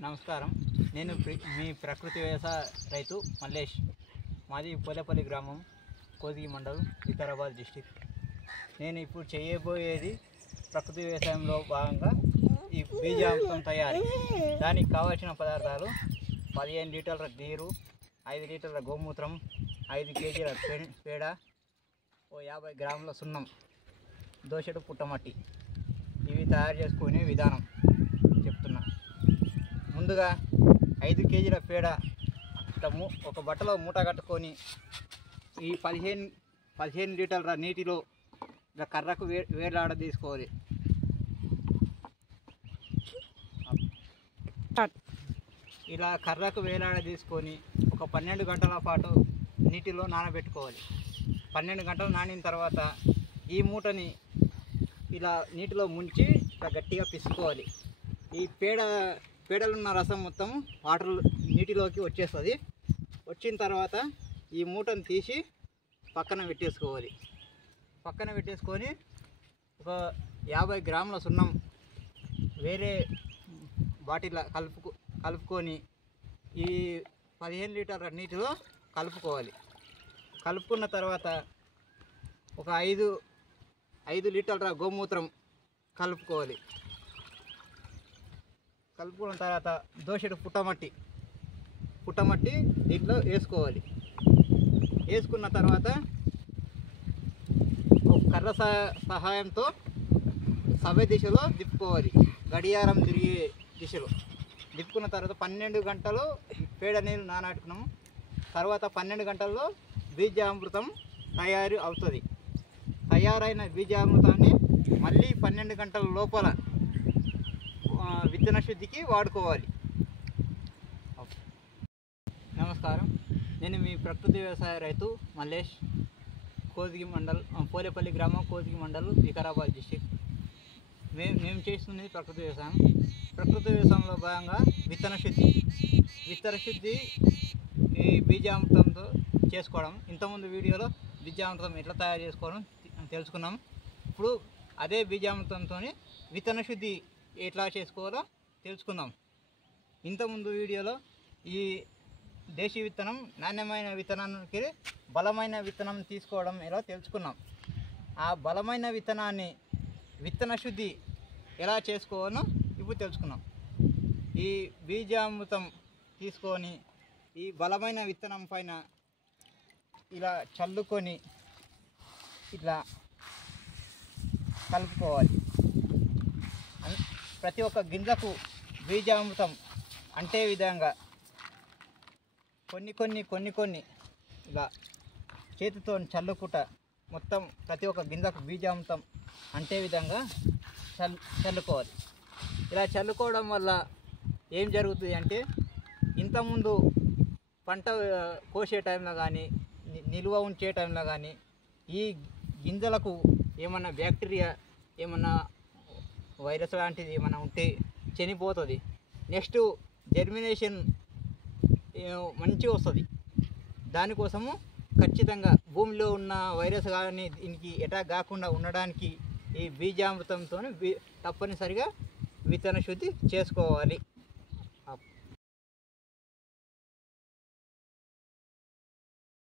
నమస్కారం. నేను మీ ప్రకృతి వ్యవసాయ రైతు మల్లేష్. మాది పోలేపల్లి గ్రామం, కోసిగి మండలం, వికారాబాద్ డిస్టిక్. నేను ఇప్పుడు చేయబోయేది ప్రకృతి వ్యవసాయంలో భాగంగా ఈ బీజామృతం తయారీ. దానికి కావాల్సిన పదార్థాలు 15 లీటర్ల నీరు, 5 లీటర్ల గోమూత్రం, 5 కేజీల పేడ, 50 గ్రాముల సున్నం, దోసెడు పుట్టమట్టి. ఇవి తయారు చేసుకునే విధానం చెప్తున్నా. ముందుగా 5 కేజీల పేడ ఒక బట్టలో మూట కట్టుకొని ఈ 15 లీటర్ల నీటిలో ఇలా కర్రకు వేలాడ తీసుకోవాలి. ఇలా కర్రకు వేలాడ తీసుకొని ఒక 12 గంటల పాటు నీటిలో నానబెట్టుకోవాలి. 12 గంటలు నానిన తర్వాత ఈ మూటని ఇలా నీటిలో ముంచి ఇలా గట్టిగా పిసుకోవాలి. ఈ పేడలు ఉన్న రసం మొత్తం నీటిలోకి వచ్చేస్తుంది. వచ్చిన తర్వాత ఈ మూటను తీసి పక్కన పెట్టేసుకోవాలి. పక్కన పెట్టేసుకొని ఒక 50 గ్రాముల సున్నం వేరే బాటిల్ కలుపుకొని ఈ 15 లీటర్ల నీటిలో కలుపుకోవాలి. కలుపుకున్న తర్వాత ఒక 5 లీటర్ల గోమూత్రం కలుపుకోవాలి. కలుపుకున్న తర్వాత దోసెడు పుట్టమట్టి దీంట్లో వేసుకోవాలి. వేసుకున్న తర్వాత ఒక కర్ర సహాయంతో సవ్య దిశలో తిప్పుకోవాలి. గడియారం తిరిగే దిశలో తిప్పుకున్న తర్వాత 12 గంటలు పేడ నీళ్ళు నానబెట్టుకున్నాము. తర్వాత 12 గంటల్లో బీజామృతం తయారు అవుతుంది. తయారైన బీజామృతాన్ని మళ్ళీ 12 గంటల లోపల విత్తన శుద్ధికి వాడుకోవాలి. నమస్కారం. నేను మీ ప్రకృతి వ్యవసాయ రైతు మల్లేష్, కోసిగి మండలం, పోలేపల్లి గ్రామం, కోసిగి మండలం, వికారాబాద్ డిస్టిక్. మేము చేస్తున్నది ప్రకృతి వ్యవసాయం. ప్రకృతి వ్యవసాయంలో భాగంగా విత్తన శుద్ధి ఈ బీజామృతంతో చేసుకోవడం. ఇంతకుముందు వీడియోలో బీజామృతం ఎట్లా తయారు చేసుకోవడం తెలుసుకున్నాం. ఇప్పుడు అదే బీజామృతంతో విత్తన శుద్ధి ఎట్లా చేసుకోవాలో తెలుసుకుందాం. ఇంతకుముందు వీడియోలో ఈ దేశీ విత్తనం, నాణ్యమైన విత్తనానికి బలమైన విత్తనం తీసుకోవడం ఎలా తెలుసుకున్నాం. ఆ బలమైన విత్తనాన్ని విత్తన శుద్ధి ఎలా చేసుకోవాలో ఇప్పుడు తెలుసుకున్నాం. ఈ బీజామృతం తీసుకొని ఈ బలమైన విత్తనం పైన ఇలా చల్లుకొని ఇట్లా కలుపుకోవాలి. ప్రతి ఒక్క గింజకు బీజామృతం అంటే విధంగా కొన్ని ఇలా చేతితో చల్లుకుంట మొత్తం ప్రతి ఒక్క గింజకు బీజామృతం అంటే విధంగా చల్లుకోవాలి. ఇలా చల్లుకోవడం వల్ల ఏం జరుగుతుంది అంటే, ఇంతకుముందు పంట కోసే టైంలో కానీ, నిల్వ ఉంచే టైంలో కానీ ఈ గింజలకు ఏమన్నా బ్యాక్టీరియా, ఏమన్నా వైరస్ లాంటిది ఏమైనా ఉంటే చనిపోతుంది. నెక్స్ట్ జర్మినేషన్ మంచిగా వస్తుంది. దానికోసము ఖచ్చితంగా భూమిలో ఉన్న వైరస్ కానీ దీనికి అటాక్ కాకుండా ఉండడానికి ఈ బీజామృతంతో తప్పనిసరిగా విత్తన శుద్ధి చేసుకోవాలి.